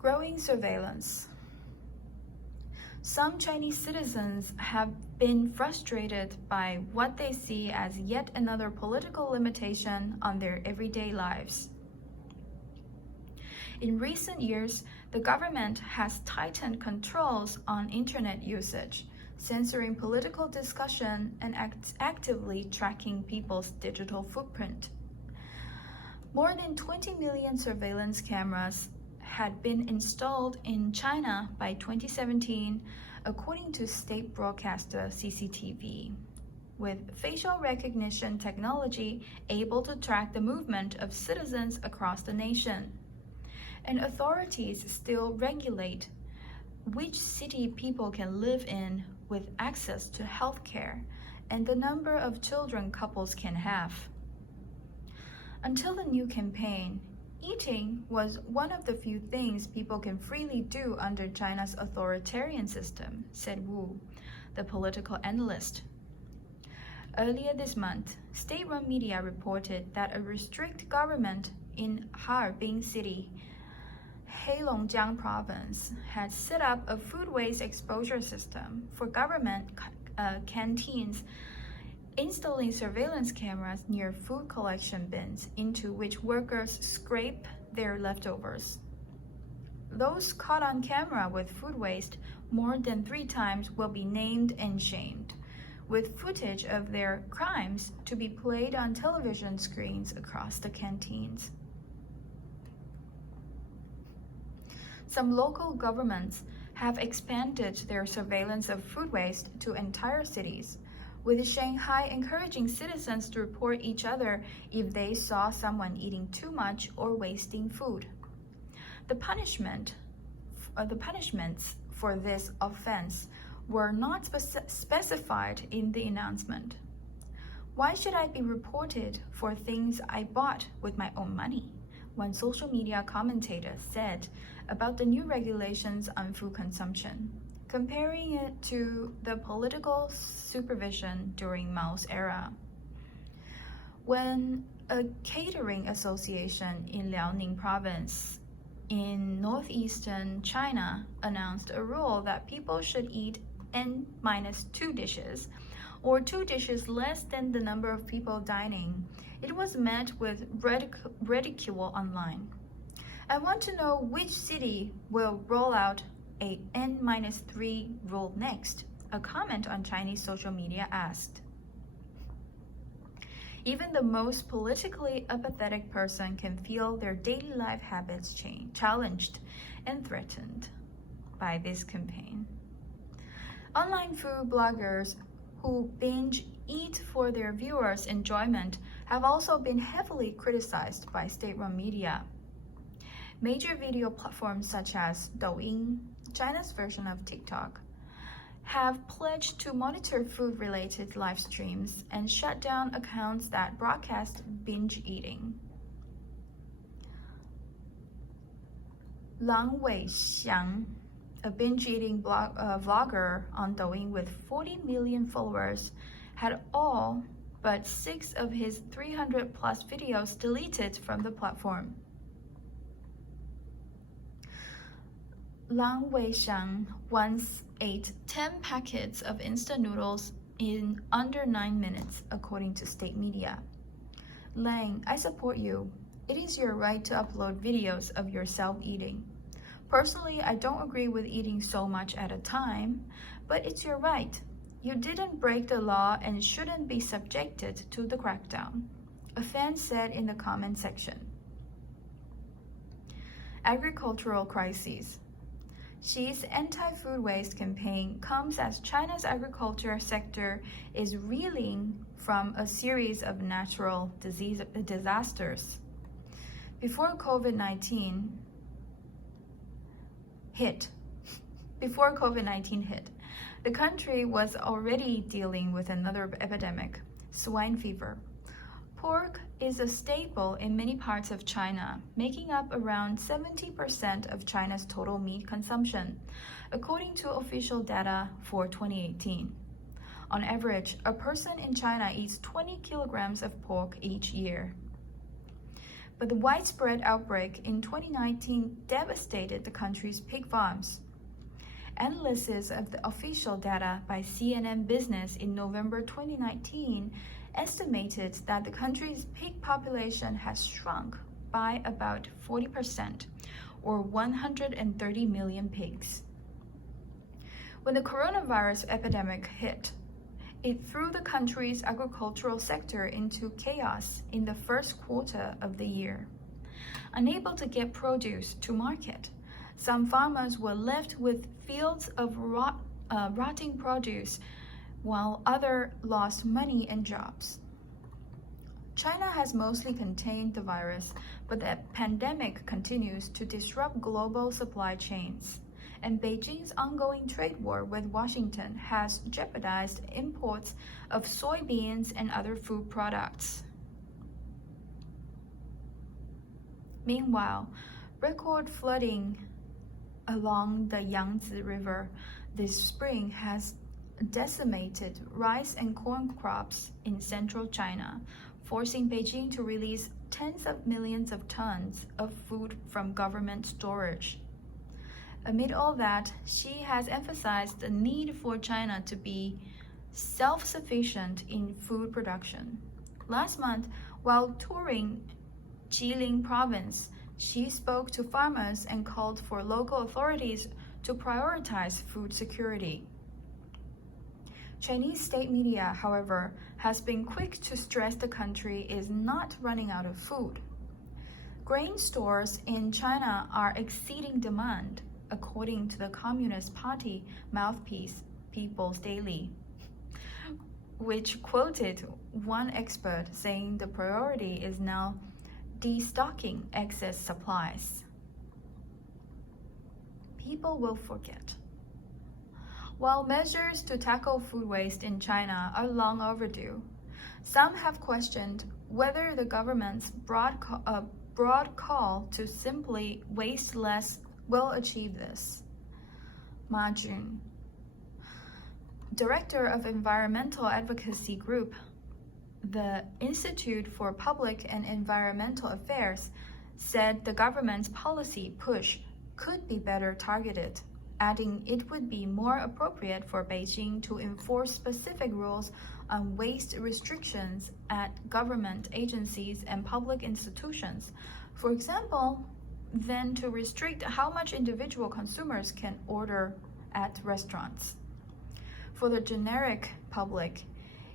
Growing surveillance. Some Chinese citizens have been frustrated by what they see as yet another political limitation on their everyday lives. In recent years, the government has tightened controls on internet usage, censoring political discussion and actively tracking people's digital footprint. More than 20 million surveillance cameras had been installed in China by 2017, according to state broadcaster CCTV, with facial recognition technology able to track the movement of citizens across the nation. And authorities still regulate which city people can live in with access to healthcare and the number of children couples can have. Until the new campaign, eating was one of the few things people can freely do under China's authoritarian system, said Wu, the political analyst. Earlier this month, state-run media reported that a strict government in Harbin City, Heilongjiang Province, had set up a food waste exposure system for government canteens, installing surveillance cameras near food collection bins into which workers scrape their leftovers. Those caught on camera with food waste more than 3 times will be named and shamed, with footage of their crimes to be played on television screens across the canteens. Some local governments have expanded their surveillance of food waste to entire cities, with Shanghai encouraging citizens to report each other if they saw someone eating too much or wasting food. The punishments for this offense were not specified in the announcement. Why should I be reported for things I bought with my own money? One social media commentator said about the new regulations on food consumption, comparing it to the political supervision during Mao's era. When a catering association in Liaoning province in northeastern China announced a rule that people should eat N-2 dishes, or 2 dishes less than the number of people dining, it was met with ridicule online. I want to know which city will roll out a N-3 rule next, a comment on Chinese social media asked. Even the most politically apathetic person can feel their daily life habits challenged and threatened by this campaign. Online food bloggers who binge eat for their viewers' enjoyment have also been heavily criticized by state-run media. Major video platforms such as Douyin, China's version of TikTok, have pledged to monitor food-related live streams and shut down accounts that broadcast binge eating. Lang Weixiang, a binge-eating vlogger on Douyin with 40 million followers, had all but 6 of his 300-plus videos deleted from the platform. Lang Weixiang once ate 10 packets of instant noodles in under 9 minutes, according to state media. Lang, I support you. It is your right to upload videos of yourself eating. Personally, I don't agree with eating so much at a time, but it's your right. You didn't break the law and shouldn't be subjected to the crackdown, a fan said in the comment section. Agricultural crises. Xi's anti-food waste campaign comes as China's agriculture sector is reeling from a series of natural disasters. Before COVID-19 hit, the country was already dealing with another epidemic, swine fever. Pork is a staple in many parts of China, making up around 70% of China's total meat consumption, according to official data for 2018. On average, a person in China eats 20 kilograms of pork each year. but the widespread outbreak in 2019 devastated the country's pig farms. Analysis of the official data by CNN Business in November 2019 estimated that the country's pig population has shrunk by about 40%, or 130 million pigs. When the coronavirus epidemic hit, it threw the country's agricultural sector into chaos in the first quarter of the year. Unable to get produce to market, some farmers were left with fields of rotting produce, while others lost money and jobs. China has mostly contained the virus, but the pandemic continues to disrupt global supply chains, and Beijing's ongoing trade war with Washington has jeopardized imports of soybeans and other food products. Meanwhile, record flooding along the Yangtze River this spring has decimated rice and corn crops in central China, forcing Beijing to release tens of millions of tons of food from government storage. Amid all that, Xi has emphasized the need for China to be self-sufficient in food production. Last month, while touring Jilin province, Xi spoke to farmers and called for local authorities to prioritize food security. Chinese state media, however, has been quick to stress the country is not running out of food. Grain stores in China are exceeding demand, according to the Communist Party mouthpiece People's Daily, which quoted one expert saying the priority is now destocking excess supplies. People will forget. While measures to tackle food waste in China are long overdue, some have questioned whether the government's broad call to simply waste less will achieve this. Ma Jun, director of environmental advocacy group, the Institute for Public and Environmental Affairs, said the government's policy push could be better targeted, adding it would be more appropriate for Beijing to enforce specific rules on waste restrictions at government agencies and public institutions. For example, than to restrict how much individual consumers can order at restaurants. For the generic public,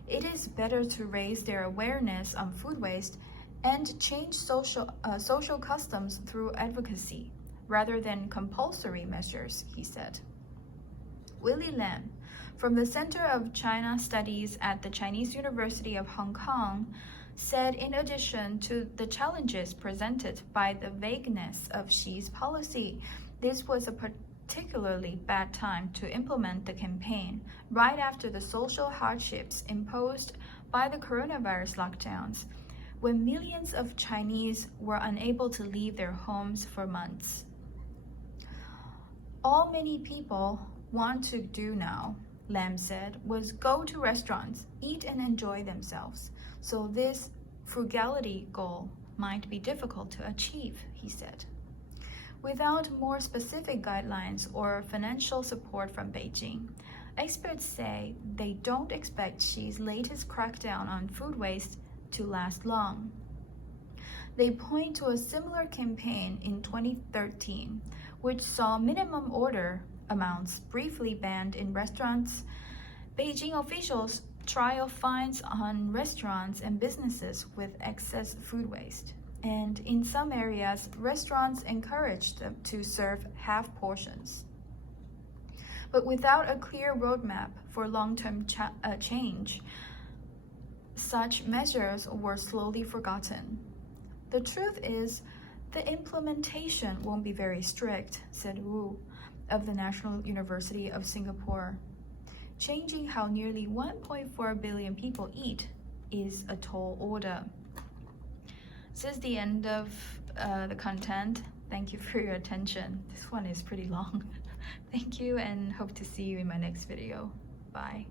it is better to raise their awareness on food waste and change social customs through advocacy, rather than compulsory measures, he said. Willie Lam, from the Center of China Studies at the Chinese University of Hong Kong, said in addition to the challenges presented by the vagueness of Xi's policy, this was a particularly bad time to implement the campaign right after the social hardships imposed by the coronavirus lockdowns, when millions of Chinese were unable to leave their homes for months. All many people want to do now, Lam said, was go to restaurants, eat and enjoy themselves. So this frugality goal might be difficult to achieve, he said. Without more specific guidelines or financial support from Beijing, experts say they don't expect Xi's latest crackdown on food waste to last long. They point to a similar campaign in 2013, which saw minimum order amounts briefly banned in restaurants. Beijing officials trial fines on restaurants and businesses with excess food waste. And in some areas, restaurants encouraged them to serve half portions. But without a clear roadmap for long-term change, such measures were slowly forgotten. The truth is, the implementation won't be very strict, said Wu of the National University of Singapore. Changing how nearly 1.4 billion people eat is a tall order. This is the end of the content. Thank you for your attention. This one is pretty long. Thank you and hope to see you in my next video. Bye.